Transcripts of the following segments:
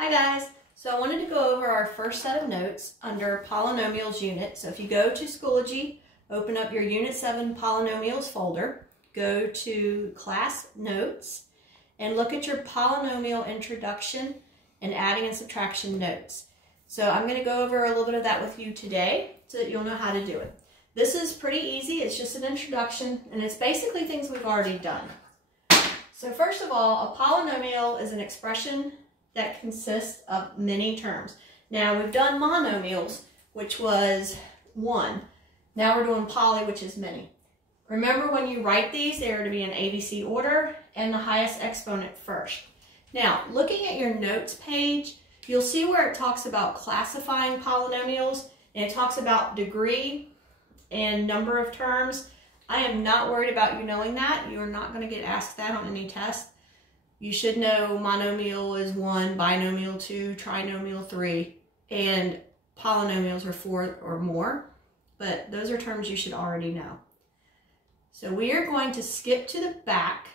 Hi guys, so I wanted to go over our first set of notes under Polynomials unit. So if you go to Schoology, open up your Unit 7 Polynomials folder, go to Class Notes, and look at your Polynomial Introduction and Adding and Subtraction Notes. So I'm going to go over a little bit of that with you today so that you'll know how to do it. This is pretty easy, it's just an introduction, and it's basically things we've already done. So first of all, a polynomial is an expression that consists of many terms. Now we've done monomials, which was one. Now we're doing poly, which is many. Remember when you write these, they are to be in ABC order and the highest exponent first. Now, looking at your notes page, you'll see where it talks about classifying polynomials, and it talks about degree and number of terms. I am not worried about you knowing that. You are not going to get asked that on any test. You should know monomial is 1, binomial 2, trinomial 3, and polynomials are 4 or more, but those are terms you should already know. So we are going to skip to the back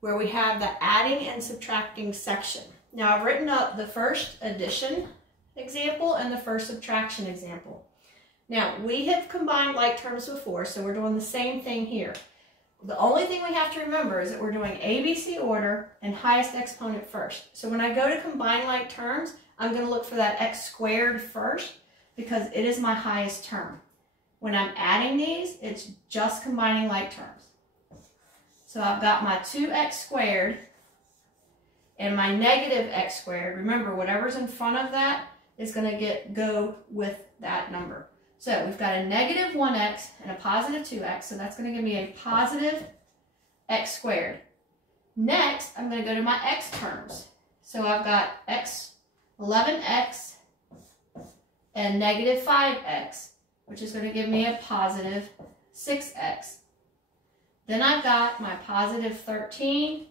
where we have the adding and subtracting section. Now I've written up the first addition example and the first subtraction example. Now we have combined like terms before, so we're doing the same thing here. The only thing we have to remember is that we're doing ABC order and highest exponent first. So when I go to combine like terms, I'm going to look for that x squared first because it is my highest term. When I'm adding these, it's just combining like terms. So I've got my 2x squared and my negative x squared. Remember, whatever's in front of that is going to go with that number. So we've got a negative 1x and a positive 2x, so that's going to give me a positive x squared. Next, I'm going to go to my x terms. So I've got 11x and negative 5x, which is going to give me a positive 6x. Then I've got my positive 13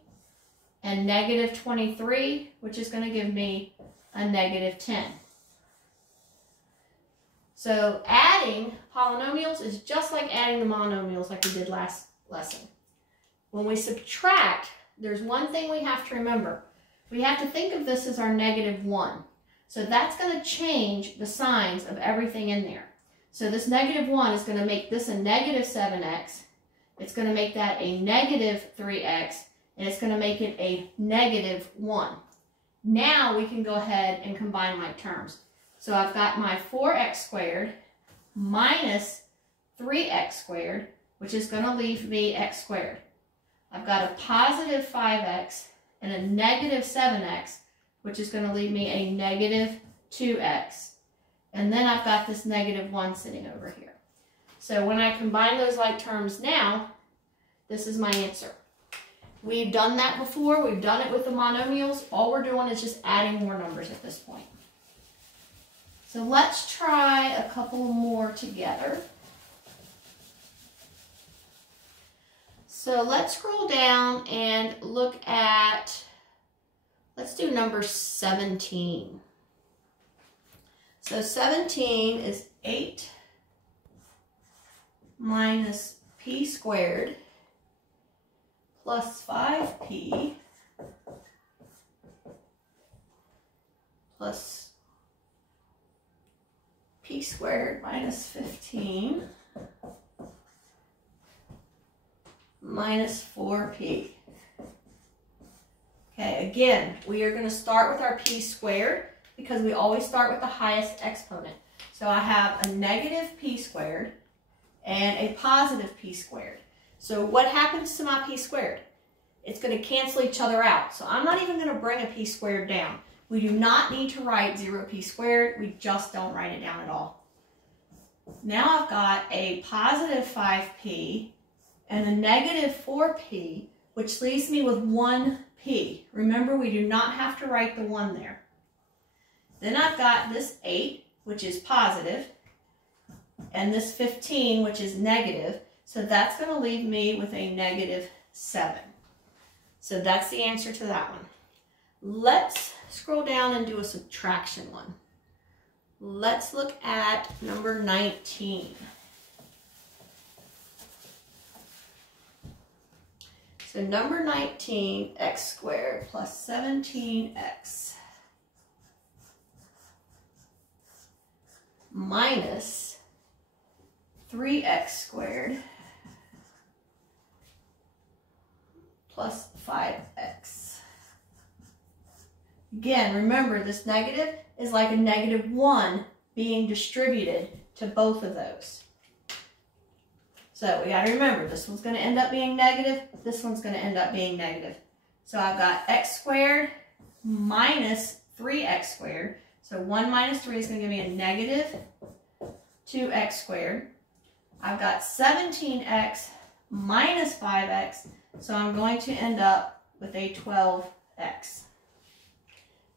and negative 23, which is going to give me a negative 10. So adding polynomials is just like adding the monomials like we did last lesson. When we subtract, there's one thing we have to remember. We have to think of this as our negative 1. So that's going to change the signs of everything in there. So this negative 1 is going to make this a negative 7x. It's going to make that a negative 3x. And it's going to make it a negative 1. Now we can go ahead and combine like terms. So I've got my 4x squared minus 3x squared, which is going to leave me x squared. I've got a positive 5x and a negative 7x, which is going to leave me a negative 2x. And then I've got this negative 1 sitting over here. So when I combine those like terms now, this is my answer. We've done that before. We've done it with the monomials. All we're doing is just adding more numbers at this point. So let's try a couple more together. So let's scroll down and look at, let's do number 17. So 17 is 8 minus p squared plus 5p plus p squared minus 15 minus 4p. Okay, again, we are going to start with our p squared because we always start with the highest exponent. So I have a negative p squared and a positive p squared. So what happens to my p squared? It's going to cancel each other out. So I'm not even going to bring a p squared down. We do not need to write 0p squared. We just don't write it down at all. Now I've got a positive 5p and a negative 4p, which leaves me with 1p. Remember, we do not have to write the 1 there. Then I've got this 8, which is positive, and this 15, which is negative. So that's going to leave me with a negative 7. So that's the answer to that one. Let's scroll down and do a subtraction one. Let's look at number 19. So number 19, x squared plus 17x. minus 3x squared plus 5x. Again, remember this negative is like a -1 being distributed to both of those. So we got to remember this one's going to end up being negative, this one's going to end up being negative. So I've got x squared minus 3x squared. So 1 minus 3 is going to give me a negative 2x squared. I've got 17x minus 5x, so I'm going to end up with a 12x.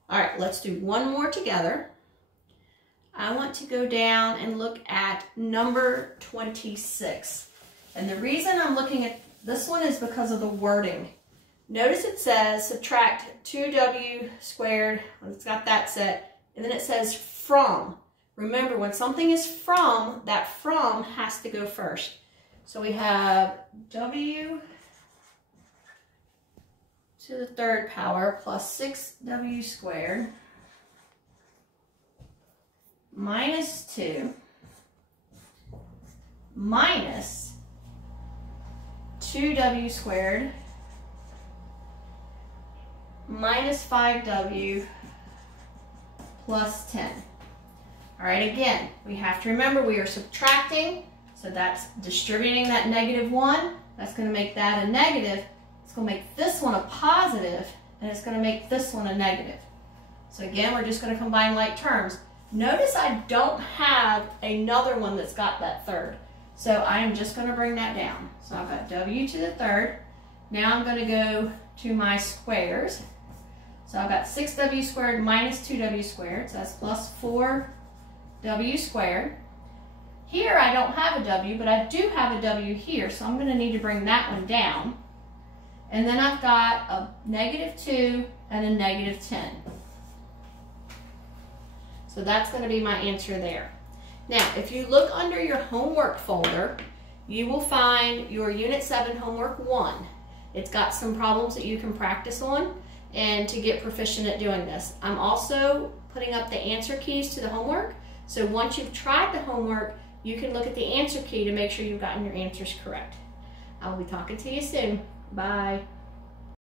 All right, let's do one more together. I want to go down and look at number 26. And the reason I'm looking at this one is because of the wording. Notice it says subtract 2w squared, it's got that set, and then it says from. Remember, when something is from, that from has to go first. So we have w to the third power plus 6w squared minus 2 minus 2w squared minus 5w plus 10. All right, again, we have to remember we are subtracting, so that's distributing that -1. That's going to make that a negative. It's going to make this one a positive, and it's going to make this one a negative. So again, we're just going to combine like terms. Notice I don't have another one that's got that third. So I am just going to bring that down. So I've got w to the third. Now I'm going to go to my squares. So I've got 6w squared minus 2w squared. So that's plus 4w squared. Here I don't have a w, but I do have a w here. So I'm going to need to bring that one down. And then I've got a -2 and a -10. So that's going to be my answer there. Now, if you look under your homework folder, you will find your Unit 7 Homework 1. It's got some problems that you can practice on and to get proficient at doing this. I'm also putting up the answer keys to the homework. So once you've tried the homework, you can look at the answer key to make sure you've gotten your answers correct. I will be talking to you soon. Bye.